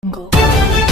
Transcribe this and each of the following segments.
안 녕.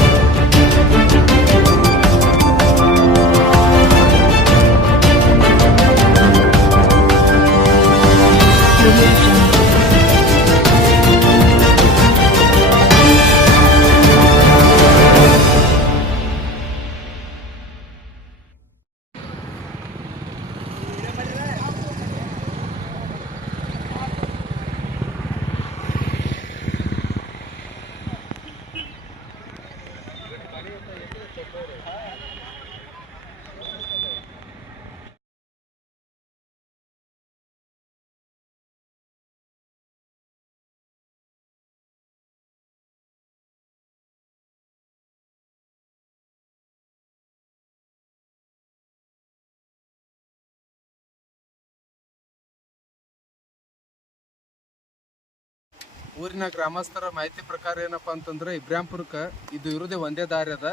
ಊರಿನ ಗ್ರಾಮಸ್ಥರ ಮಾಹಿತಿ ಪ್ರಕಾರ ಏನಪ್ಪಾ ಅಂತಂದ್ರೆ ಇಬ್ರಾಂಪುರಕ್ಕೆ ಇದು ಇರೋದೇ ಒಂದೇ ದಾರಿ ಅದ.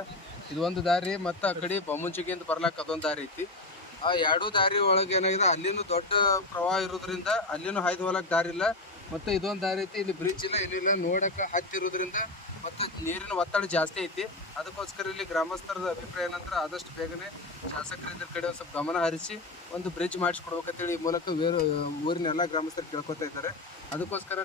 ಇದು ಒಂದು ದಾರಿ, ಮತ್ತು ಆ ಕಡೆ ಬೊಮ್ಮಂಚಿಗಿಂದ ಬರ್ಲಾಕ ಅದೊಂದು ದಾರಿ ಐತಿ. ಆ ಎರಡೂ ದಾರಿ ಒಳಗೆ ಏನಾಗಿದೆ, ಅಲ್ಲಿನೂ ದೊಡ್ಡ ಪ್ರವಾಹ ಇರೋದ್ರಿಂದ ಅಲ್ಲಿನೂ ಹಾಯ್ದು ಹೋಗಕ್ಕೆ ದಾರಿ ಇಲ್ಲ. ಮತ್ತು ಇದೊಂದು ದಾರಿ ಐತಿ, ಇಲ್ಲಿ ಬ್ರಿಡ್ಜ್ ಇಲ್ಲ ಏನಿಲ್ಲ ನೋಡಕ್ಕೆ ಹತ್ತಿರೋದ್ರಿಂದ ಮತ್ತು ನೀರಿನ ಒತ್ತಡ ಜಾಸ್ತಿ ಐತಿ. ಅದಕ್ಕೋಸ್ಕರ ಇಲ್ಲಿ ಗ್ರಾಮಸ್ಥರದ ಅಭಿಪ್ರಾಯ ಏನಂದ್ರೆ ಆದಷ್ಟು ಬೇಗನೆ ಶಾಸಕರ ಇದ್ರ ಕಡೆ ಒಂದು ಸ್ವಲ್ಪ ಗಮನ ಹರಿಸಿ ಒಂದು ಬ್ರಿಡ್ಜ್ ಮಾಡಿಸ್ಕೊಡ್ಬೇಕಂತೇಳಿ ಈ ಮೂಲಕ ಊರಿನ ಎಲ್ಲ ಗ್ರಾಮಸ್ಥರು ಕೇಳ್ಕೊತಾ ಇದ್ದಾರೆ. ಅದಕ್ಕೋಸ್ಕರ